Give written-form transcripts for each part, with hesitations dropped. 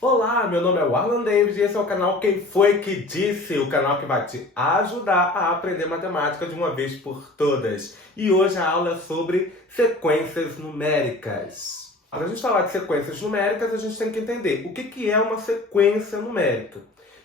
Olá, meu nome é Warlan David e esse é o canal Quem Foi Que Disse, o canal que vai te ajudar a aprender matemática de uma vez por todas. E hoje a aula é sobre sequências numéricas. Para a gente falar de sequências numéricas, a gente tem que entender o que é uma sequência numérica.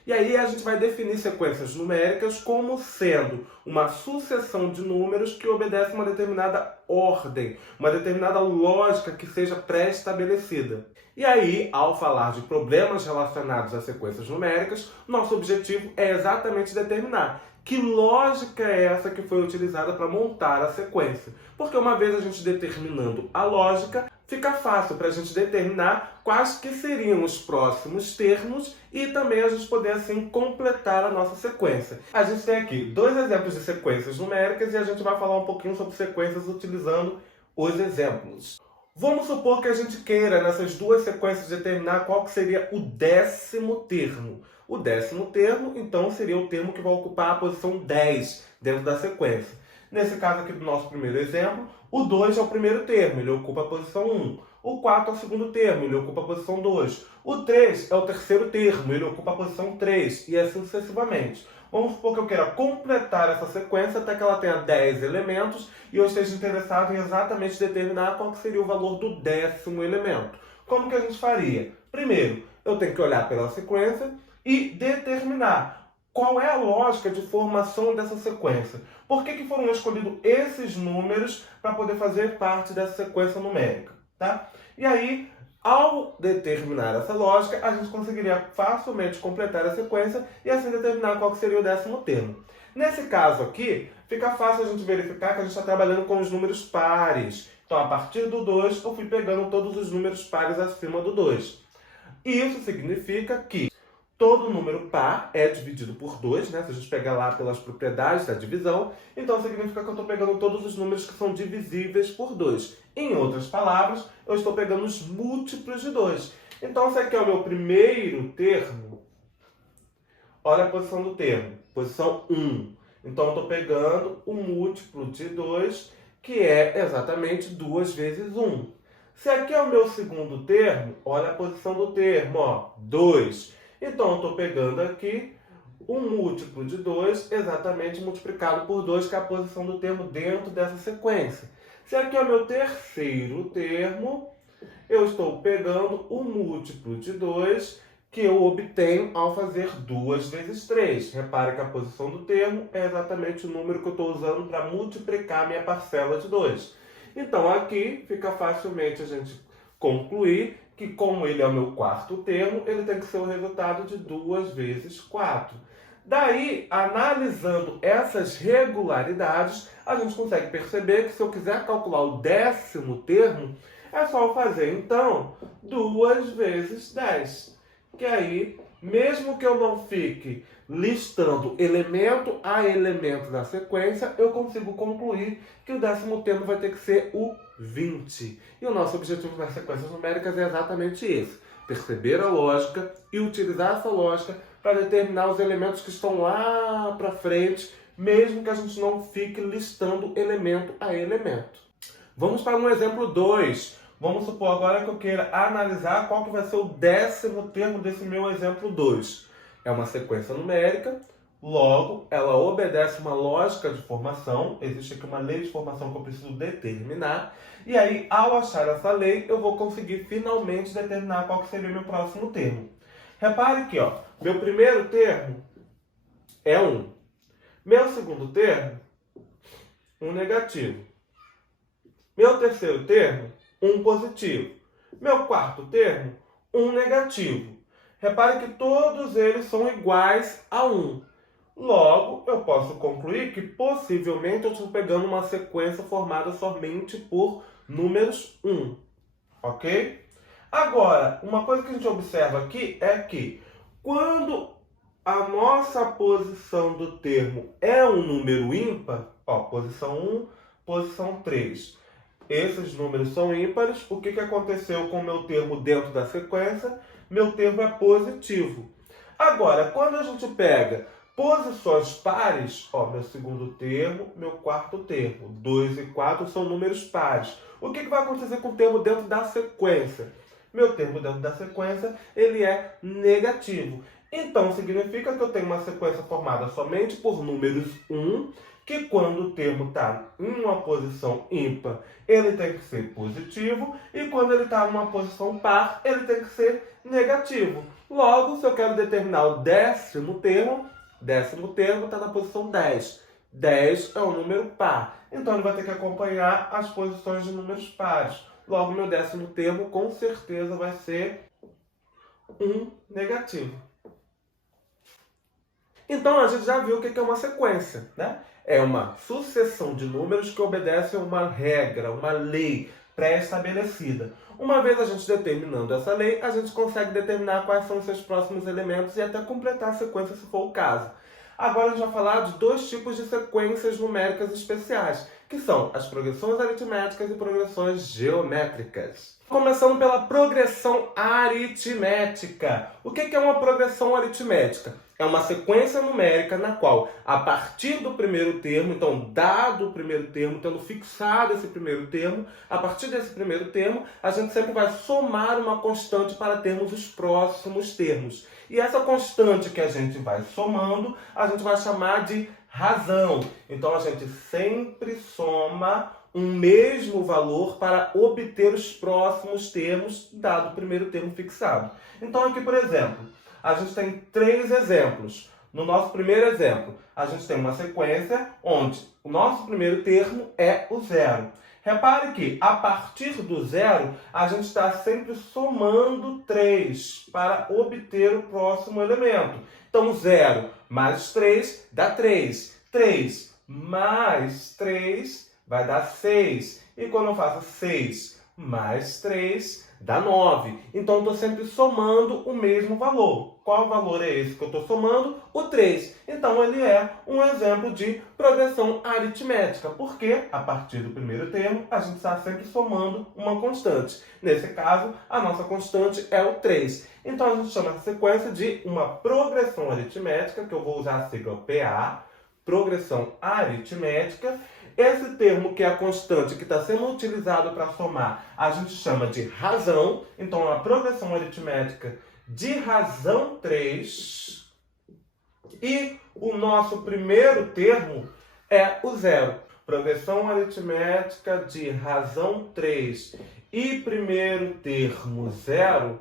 E aí a gente vai definir sequências numéricas como sendo uma sucessão de números que obedece uma determinada ordem, uma determinada lógica que seja pré-estabelecida. E aí, ao falar de problemas relacionados a sequências numéricas, nosso objetivo é exatamente determinar que lógica é essa que foi utilizada para montar a sequência. Porque uma vez a gente determinando a lógica, fica fácil para a gente determinar quais que seriam os próximos termos e também a gente poder assim completar a nossa sequência. A gente tem aqui dois exemplos de sequências numéricas e a gente vai falar um pouquinho sobre sequências utilizando os exemplos. Vamos supor que a gente queira, nessas duas sequências, determinar qual que seria o 10º termo. O 10º termo, então, seria o termo que vai ocupar a posição 10 dentro da sequência. Nesse caso aqui do nosso primeiro exemplo, o 2 é o primeiro termo, ele ocupa a posição 1. O 4 é o segundo termo, ele ocupa a posição 2. O 3 é o terceiro termo, ele ocupa a posição 3, e assim sucessivamente. Vamos supor que eu queira completar essa sequência até que ela tenha 10 elementos e eu esteja interessado em exatamente determinar qual seria o valor do 10º elemento. Como que a gente faria? Primeiro, eu tenho que olhar pela sequência e determinar qual é a lógica de formação dessa sequência. Por que foram escolhidos esses números para poder fazer parte dessa sequência numérica? Tá? E aí, ao determinar essa lógica, a gente conseguiria facilmente completar a sequência e assim determinar qual seria o 10º termo. Nesse caso aqui, fica fácil a gente verificar que a gente está trabalhando com os números pares. Então, a partir do 2, eu fui pegando todos os números pares acima do 2. Isso significa que todo número par é dividido por 2, né? Se a gente pegar lá pelas propriedades da divisão, então significa que eu estou pegando todos os números que são divisíveis por 2. Em outras palavras, eu estou pegando os múltiplos de 2. Então, esse aqui é o meu primeiro termo. Olha a posição do termo, posição 1. Então, eu estou pegando o múltiplo de 2, que é exatamente 2 vezes 1. Se aqui é o meu segundo termo, olha a posição do termo, ó, 2. Então, eu estou pegando aqui o múltiplo de 2 exatamente multiplicado por 2, que é a posição do termo dentro dessa sequência. Se aqui é o meu terceiro termo, eu estou pegando o múltiplo de 2, que eu obtenho ao fazer 2 vezes 3. Repare que a posição do termo é exatamente o número que eu estou usando para multiplicar a minha parcela de 2. Então, aqui fica facilmente a gente concluir que, como ele é o meu quarto termo, ele tem que ser o resultado de 2 vezes 4. Daí, analisando essas regularidades, a gente consegue perceber que se eu quiser calcular o 10º termo, é só eu fazer, então, 2 vezes 10. Que aí, mesmo que eu não fique listando elemento a elemento da sequência, eu consigo concluir que o 10º termo vai ter que ser o 20. E o nosso objetivo nas sequências numéricas é exatamente esse: perceber a lógica e utilizar essa lógica para determinar os elementos que estão lá para frente, mesmo que a gente não fique listando elemento a elemento. Vamos para um exemplo 2. Vamos supor agora que eu queira analisar qual que vai ser o 10º termo desse meu exemplo 2. É uma sequência numérica, logo ela obedece uma lógica de formação, existe aqui uma lei de formação que eu preciso determinar, e aí ao achar essa lei eu vou conseguir finalmente determinar qual que seria o meu próximo termo. Repare que meu primeiro termo é 1. Meu segundo termo, 1 negativo. Meu terceiro termo, 1 positivo. Meu quarto termo, 1 negativo. Repare que todos eles são iguais a 1. Logo, eu posso concluir que possivelmente eu estou pegando uma sequência formada somente por números 1. Ok? Agora, uma coisa que a gente observa aqui é que quando a nossa posição do termo é um número ímpar, posição 1, posição 3. Esses números são ímpares. O que aconteceu com o meu termo dentro da sequência? Meu termo é positivo. Agora, quando a gente pega posições pares, meu segundo termo, meu quarto termo, 2 e 4 são números pares. O que vai acontecer com o termo dentro da sequência? meu termo dentro da sequência ele é negativo. Então, significa que eu tenho uma sequência formada somente por números 1, que quando o termo está em uma posição ímpar, ele tem que ser positivo, e quando ele está em uma posição par, ele tem que ser negativo. Logo, se eu quero determinar o décimo termo está na posição 10. 10 é um número par, então ele vai ter que acompanhar as posições de números pares. Logo, meu décimo termo com certeza vai ser um negativo. Então, a gente já viu o que é uma sequência, né? É uma sucessão de números que obedecem a uma regra, uma lei pré-estabelecida. Uma vez a gente determinando essa lei, a gente consegue determinar quais são os seus próximos elementos e até completar a sequência se for o caso. Agora a gente vai falar de dois tipos de sequências numéricas especiais, que são as progressões aritméticas e progressões geométricas. Começando pela progressão aritmética. O que é uma progressão aritmética? É uma sequência numérica na qual, a partir do primeiro termo, então, dado o primeiro termo, tendo fixado esse primeiro termo, a partir desse primeiro termo, a gente sempre vai somar uma constante para termos os próximos termos. E essa constante que a gente vai somando, a gente vai chamar de razão. Então, a gente sempre soma um mesmo valor para obter os próximos termos, dado o primeiro termo fixado. Então, aqui, por exemplo, a gente tem 3 exemplos. No nosso primeiro exemplo, a gente tem uma sequência onde o nosso primeiro termo é o 0. Repare que, a partir do 0, a gente está sempre somando 3 para obter o próximo elemento. Então, 0 mais 3 dá 3. 3 mais 3 vai dar 6. E quando eu faço 6 mais 3, dá 9. Então, eu estou sempre somando o mesmo valor. Qual valor é esse que eu estou somando? O 3. Então, ele é um exemplo de progressão aritmética, porque, a partir do primeiro termo, a gente está sempre somando uma constante. Nesse caso, a nossa constante é o 3. Então, a gente chama essa sequência de uma progressão aritmética, que eu vou usar a sigla PA, progressão aritmética. Esse termo, que é a constante que está sendo utilizado para somar, a gente chama de razão. Então, a progressão aritmética de razão 3. E o nosso primeiro termo é o 0. Progressão aritmética de razão 3 e primeiro termo 0,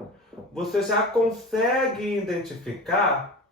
você já consegue identificar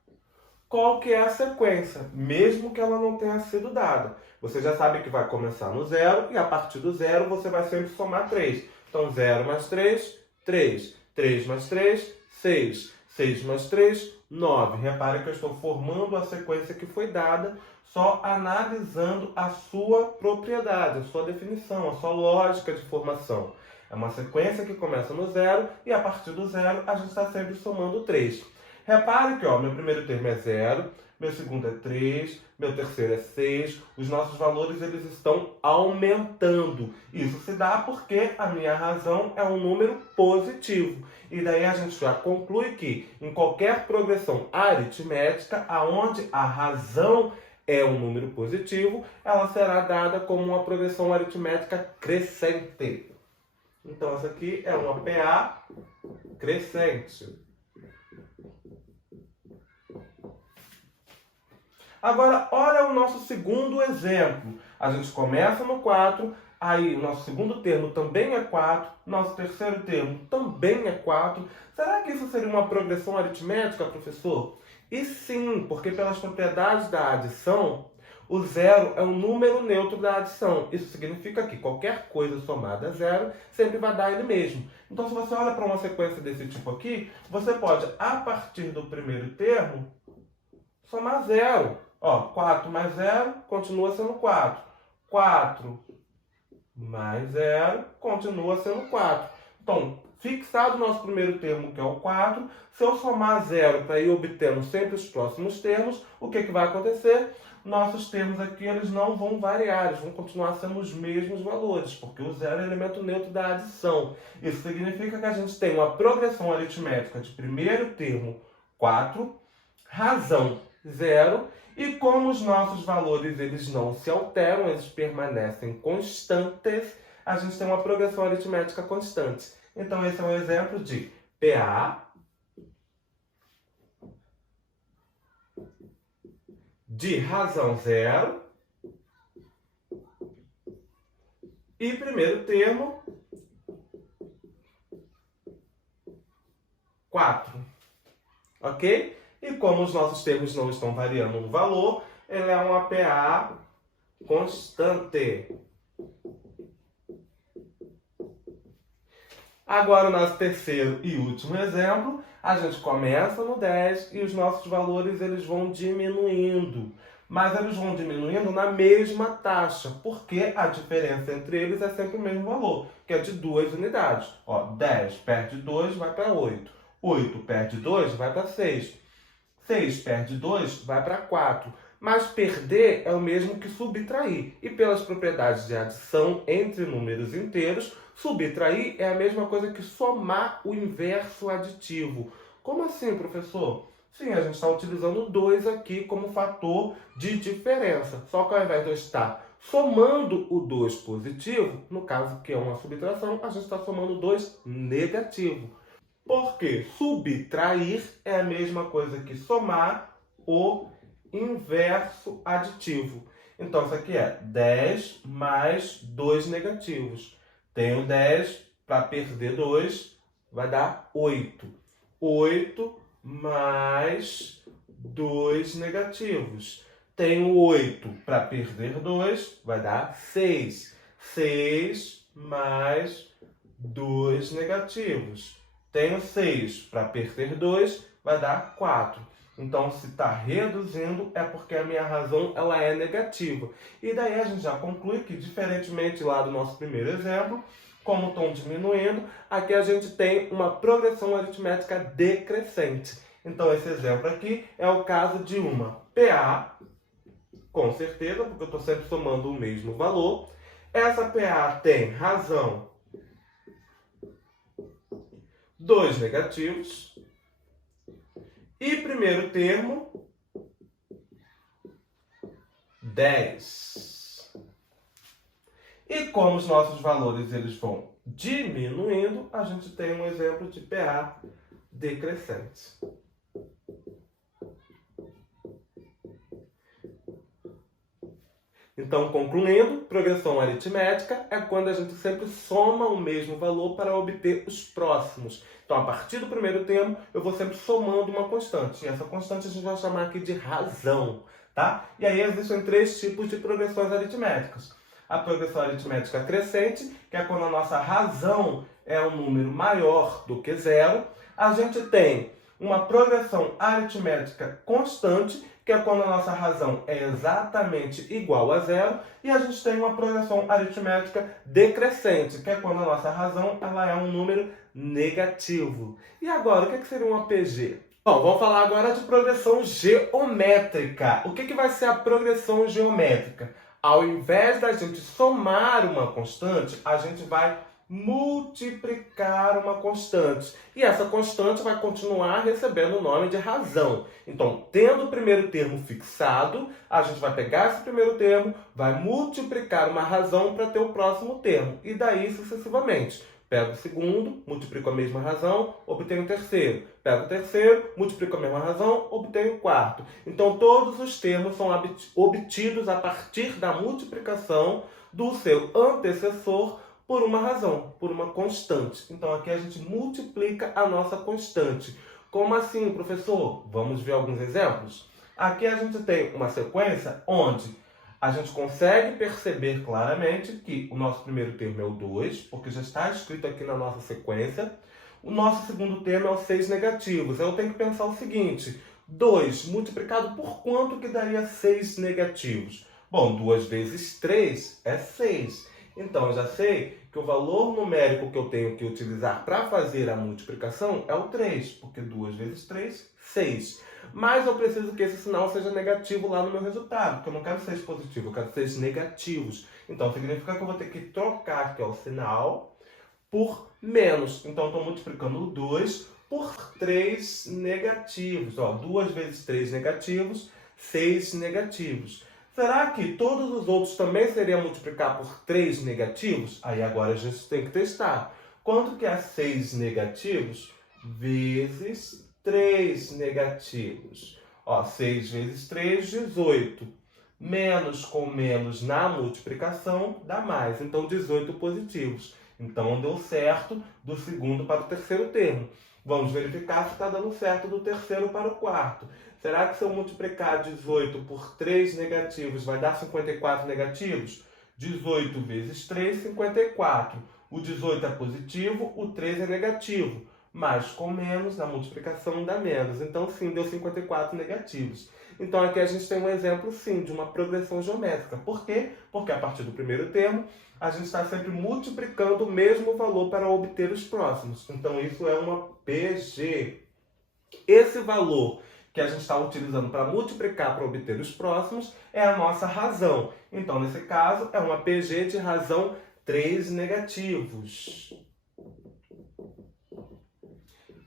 qual que é a sequência, mesmo que ela não tenha sido dada. Você já sabe que vai começar no 0 e a partir do 0 você vai sempre somar 3. Então, 0 mais 3, 3. 3 mais 3, 6. 6 mais 3, 9. Repare que eu estou formando a sequência que foi dada, só analisando a sua propriedade, a sua definição, a sua lógica de formação. É uma sequência que começa no 0 e a partir do 0 a gente está sempre somando 3. Repare que meu primeiro termo é 0, meu segundo é 3, meu terceiro é 6. Os nossos valores eles estão aumentando. Isso se dá porque a minha razão é um número positivo. E daí a gente já conclui que em qualquer progressão aritmética, aonde a razão é um número positivo, ela será dada como uma progressão aritmética crescente. Então essa aqui é uma PA crescente. Agora, olha o nosso segundo exemplo. A gente começa no 4, aí o nosso segundo termo também é 4, nosso terceiro termo também é 4. Será que isso seria uma progressão aritmética, professor? E sim, porque pelas propriedades da adição, o 0 é um número neutro da adição. Isso significa que qualquer coisa somada a 0 sempre vai dar ele mesmo. Então, se você olha para uma sequência desse tipo aqui, você pode, a partir do primeiro termo, somar 0. 4 mais 0 continua sendo 4. 4 mais 0 continua sendo 4. Então, fixado o nosso primeiro termo, que é o 4, se eu somar 0 para ir obtendo sempre os próximos termos, o que vai acontecer? Nossos termos aqui eles não vão variar, eles vão continuar sendo os mesmos valores, porque o 0 é elemento neutro da adição. Isso significa que a gente tem uma progressão aritmética de primeiro termo 4, razão 0, e como os nossos valores eles não se alteram, eles permanecem constantes, a gente tem uma progressão aritmética constante. Então, esse é um exemplo de PA de razão zero e primeiro termo 4. Ok? E como os nossos termos não estão variando no valor, ele é uma PA constante. Agora, o nosso terceiro e último exemplo, a gente começa no 10 e os nossos valores eles vão diminuindo. Mas eles vão diminuindo na mesma taxa, porque a diferença entre eles é sempre o mesmo valor, que é de 2 unidades. Ó, 10 perde 2, vai para 8. 8 perde 2, vai para 6. 6 perde 2, vai para 4. Mas perder é o mesmo que subtrair. E pelas propriedades de adição entre números inteiros, subtrair é a mesma coisa que somar o inverso aditivo. Como assim, professor? Sim, a gente está utilizando 2 aqui como fator de diferença. Só que ao invés de eu estar somando o 2 positivo, no caso que é uma subtração, a gente está somando 2 negativo. Porque subtrair é a mesma coisa que somar o inverso aditivo. Então, isso aqui é 10 mais 2 negativos. Tenho 10, para perder 2, vai dar 8. 8 mais 2 negativos. Tenho 8, para perder 2, vai dar 6. 6 mais 2 negativos. Tenho 6, para perder 2, vai dar 4. Então, se está reduzindo, é porque a minha razão ela é negativa. E daí a gente já conclui que, diferentemente lá do nosso primeiro exemplo, como estão diminuindo, aqui a gente tem uma progressão aritmética decrescente. Então, esse exemplo aqui é o caso de uma PA, com certeza, porque eu estou sempre somando o mesmo valor. Essa PA tem razão 2 negativos. E primeiro termo, 10. E como os nossos valores eles vão diminuindo, a gente tem um exemplo de PA decrescente. Então, concluindo, progressão aritmética é quando a gente sempre soma o mesmo valor para obter os próximos. Então, a partir do primeiro termo, eu vou sempre somando uma constante. E essa constante a gente vai chamar aqui de razão, tá? E aí existem 3 tipos de progressões aritméticas. A progressão aritmética crescente, que é quando a nossa razão é um número maior do que zero. A gente tem uma progressão aritmética constante, que é quando a nossa razão é exatamente igual a zero, e a gente tem uma progressão aritmética decrescente, que é quando a nossa razão ela é um número negativo. E agora, o que seria um APG? Bom, vamos falar agora de progressão geométrica. O que vai ser a progressão geométrica? Ao invés da gente somar uma constante, a gente vai multiplicar uma constante. E essa constante vai continuar recebendo o nome de razão. Então, tendo o primeiro termo fixado, a gente vai pegar esse primeiro termo, vai multiplicar uma razão para ter o próximo termo. E daí sucessivamente. Pego o segundo, multiplico a mesma razão, obtenho o terceiro. Pego o terceiro, multiplico a mesma razão, obtenho o quarto. Então, todos os termos são obtidos a partir da multiplicação do seu antecessor por uma razão, por uma constante. Então, aqui a gente multiplica a nossa constante. Como assim, professor? Vamos ver alguns exemplos? Aqui a gente tem uma sequência onde a gente consegue perceber claramente que o nosso primeiro termo é o 2, porque já está escrito aqui na nossa sequência. O nosso segundo termo é o 6 negativos. Eu tenho que pensar o seguinte: 2 multiplicado por quanto que daria 6 negativos? Bom, 2 vezes 3 é 6. Então, eu já sei que o valor numérico que eu tenho que utilizar para fazer a multiplicação é o 3, porque 2 vezes 3, 6. Mas eu preciso que esse sinal seja negativo lá no meu resultado, porque eu não quero 6 positivo, eu quero 6 negativos. Então, significa que eu vou ter que trocar aqui o sinal por menos. Então, eu estou multiplicando o 2 por 3 negativos. 2 vezes 3 negativos, 6 negativos. Será que todos os outros também seriam multiplicar por 3 negativos? Aí agora a gente tem que testar. Quanto que é 6 negativos vezes 3 negativos? Ó, 6 vezes 3, 18. Menos com menos na multiplicação dá mais. Então, 18 positivos. Então, deu certo do segundo para o terceiro termo. Vamos verificar se está dando certo do terceiro para o quarto. Será que se eu multiplicar 18 por 3 negativos vai dar 54 negativos? 18 vezes 3, 54. O 18 é positivo, o 3 é negativo. Mais com menos, na multiplicação dá menos. Então, sim, deu 54 negativos. Então, aqui a gente tem um exemplo, sim, de uma progressão geométrica. Por quê? Porque a partir do primeiro termo, a gente está sempre multiplicando o mesmo valor para obter os próximos. Então, isso é uma PG. Esse valor que a gente está utilizando para multiplicar para obter os próximos é a nossa razão. Então, nesse caso, é uma PG de razão 3 negativos.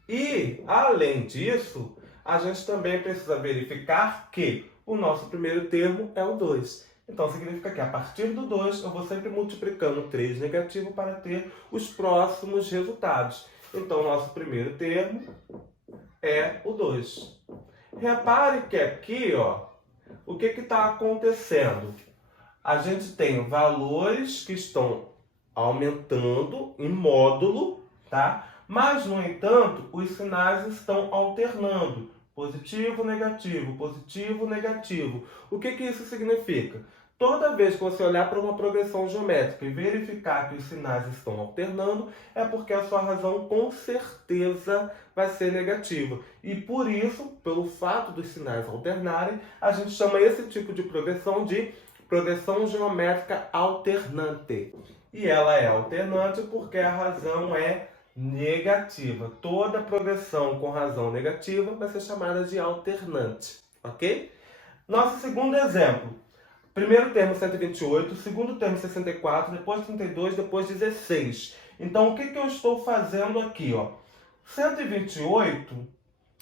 E, além disso, a gente também precisa verificar que o nosso primeiro termo é o 2. Então, significa que a partir do 2, eu vou sempre multiplicando 3 negativo para ter os próximos resultados. Então, o nosso primeiro termo é o 2. Repare que aqui, ó, o que está acontecendo? A gente tem valores que estão aumentando em módulo, tá? Mas, no entanto, os sinais estão alternando. Positivo, negativo, negativo. O que isso significa? Toda vez que você olhar para uma progressão geométrica e verificar que os sinais estão alternando, é porque a sua razão com certeza vai ser negativa. E por isso, pelo fato dos sinais alternarem, a gente chama esse tipo de progressão de progressão geométrica alternante. E ela é alternante porque a razão é negativa. Toda progressão com razão negativa vai ser chamada de alternante, ok? Nosso segundo exemplo. Primeiro termo 128, segundo termo 64, depois 32, depois 16. Então, o que eu estou fazendo aqui? Ó? 128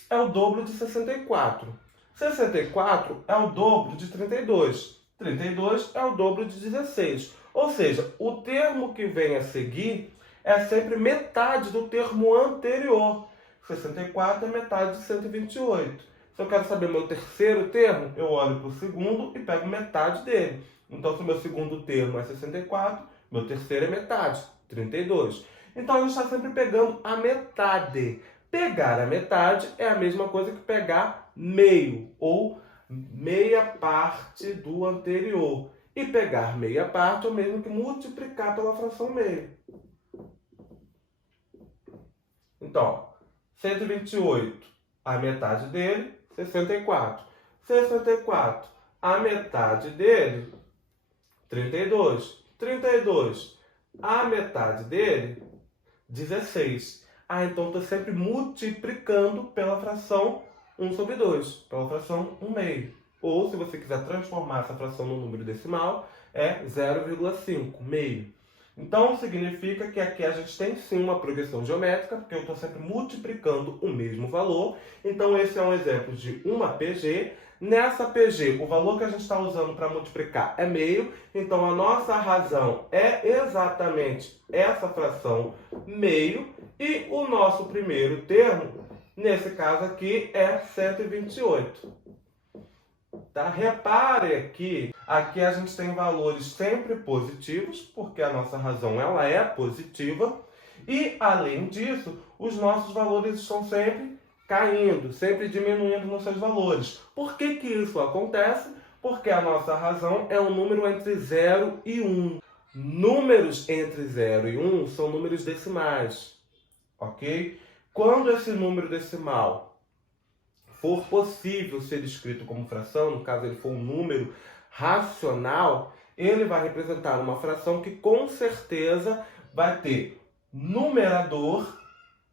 é o dobro de 64. 64 é o dobro de 32. 32 é o dobro de 16. Ou seja, o termo que vem a seguir é sempre metade do termo anterior. 64 é metade de 128. Se eu quero saber meu terceiro termo, eu olho para o segundo e pego metade dele. Então, se o meu segundo termo é 64, meu terceiro é metade, 32. Então, a gente está sempre pegando a metade. Pegar a metade é a mesma coisa que pegar meio, ou meia parte do anterior. E pegar meia parte é o mesmo que multiplicar pela fração meio. Então, 128, a metade dele, 64. 64, a metade dele, 32. 32, a metade dele, 16. Então estou sempre multiplicando pela fração 1 sobre 2, pela fração 1 meio. Ou, se você quiser transformar essa fração no número decimal, é 0,5, meio. Então, significa que aqui a gente tem sim uma progressão geométrica, porque eu estou sempre multiplicando o mesmo valor. Então, esse é um exemplo de uma PG. Nessa PG, o valor que a gente está usando para multiplicar é meio. Então, a nossa razão é exatamente essa fração meio. E o nosso primeiro termo, nesse caso aqui, é 128. Tá? Repare que aqui a gente tem valores sempre positivos, porque a nossa razão ela é positiva. E, além disso, os nossos valores estão sempre caindo, sempre diminuindo nos seus valores. Por que isso acontece? Porque a nossa razão é um número entre 0 e 1. Números entre 0 e 1 são números decimais, ok? Quando esse número decimal for possível ser escrito como fração, no caso ele for um número racional, ele vai representar uma fração que com certeza vai ter numerador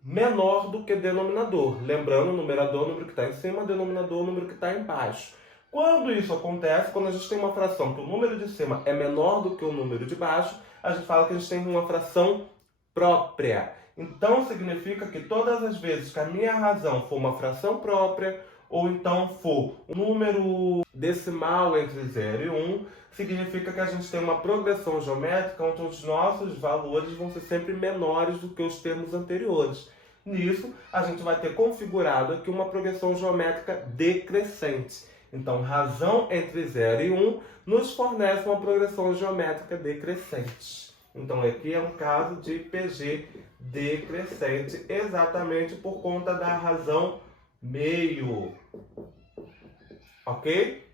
menor do que denominador. Lembrando, numerador é o número que está em cima, denominador é o número que está embaixo. Quando isso acontece, quando a gente tem uma fração que o número de cima é menor do que o número de baixo, a gente fala que a gente tem uma fração própria. Então, significa que todas as vezes que a minha razão for uma fração própria, ou então for um número decimal entre 0 e 1, significa que a gente tem uma progressão geométrica onde os nossos valores vão ser sempre menores do que os termos anteriores. Nisso, a gente vai ter configurado aqui uma progressão geométrica decrescente. Então, razão entre 0 e 1 nos fornece uma progressão geométrica decrescente. Então, aqui é um caso de PG decrescente, exatamente por conta da razão meio. Ok?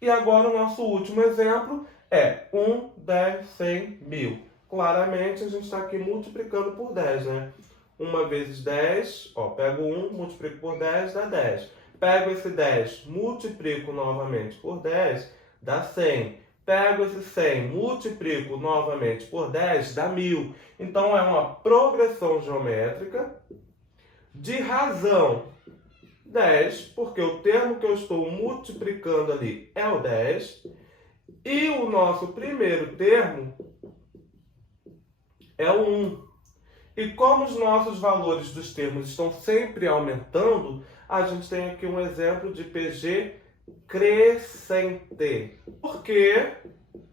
E agora o nosso último exemplo é 1, 10, 100, 1000. Claramente, a gente está aqui multiplicando por 10, né? 1 vezes 10, ó, pego 1, multiplico por 10, dá 10. Pego esse 10, multiplico novamente por 10, dá 100. Pego esse 100, multiplico novamente por 10, dá 1000. Então, é uma progressão geométrica de razão 10, porque o termo que eu estou multiplicando ali é o 10. E o nosso primeiro termo é o 1. E como os nossos valores dos termos estão sempre aumentando, a gente tem aqui um exemplo de PG crescente. Por quê?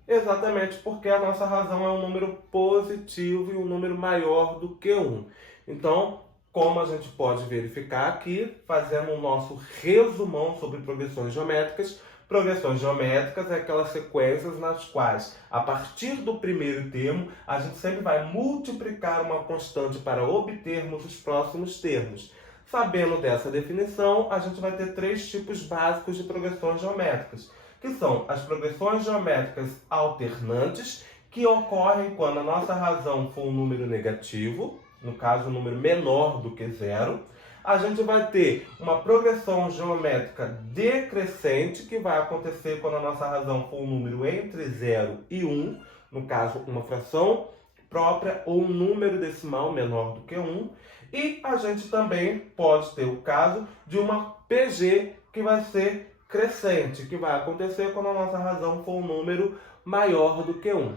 Exatamente porque a nossa razão é um número positivo e um número maior do que 1. Então, como a gente pode verificar aqui, fazendo o nosso resumão sobre progressões geométricas é aquelas sequências nas quais, a partir do primeiro termo, a gente sempre vai multiplicar uma constante para obtermos os próximos termos. Sabendo dessa definição, a gente vai ter 3 tipos básicos de progressões geométricas, que são as progressões geométricas alternantes, que ocorrem quando a nossa razão for um número negativo, no caso um número menor do que 0. A gente vai ter uma progressão geométrica decrescente, que vai acontecer quando a nossa razão for um número entre 0 e 1, no caso uma fração própria ou um número decimal menor do que 1. E a gente também pode ter o caso de uma PG que vai ser crescente, que vai acontecer quando a nossa razão for um número maior do que 1.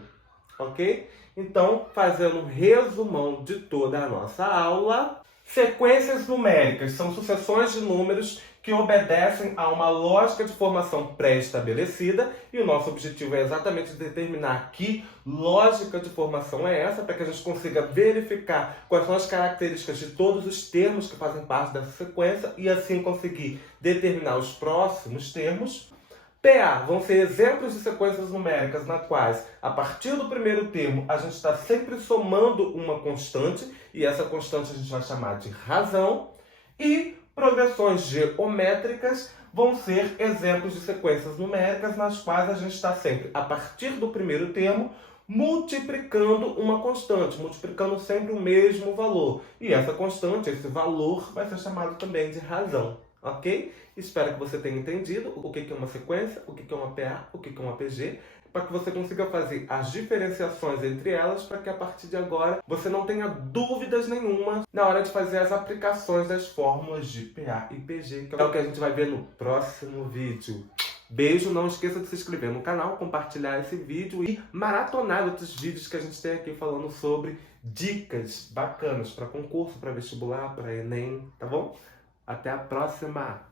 Ok? Então, fazendo um resumão de toda a nossa aula, sequências numéricas são sucessões de números que obedecem a uma lógica de formação pré-estabelecida, e o nosso objetivo é exatamente determinar que lógica de formação é essa, para que a gente consiga verificar quais são as características de todos os termos que fazem parte dessa sequência e assim conseguir determinar os próximos termos. PA vão ser exemplos de sequências numéricas nas quais, a partir do primeiro termo, a gente está sempre somando uma constante, e essa constante a gente vai chamar de razão. E progressões geométricas vão ser exemplos de sequências numéricas nas quais a gente está sempre, a partir do primeiro termo, multiplicando uma constante, multiplicando sempre o mesmo valor. E essa constante, esse valor, vai ser chamado também de razão. Ok? Espero que você tenha entendido o que é uma sequência, o que é uma PA, o que é uma PG, para que você consiga fazer as diferenciações entre elas, para que a partir de agora você não tenha dúvidas nenhuma na hora de fazer as aplicações das fórmulas de PA e PG, que é o que a gente vai ver no próximo vídeo. Beijo, não esqueça de se inscrever no canal, compartilhar esse vídeo e maratonar outros vídeos que a gente tem aqui falando sobre dicas bacanas para concurso, para vestibular, para Enem, tá bom? Até a próxima!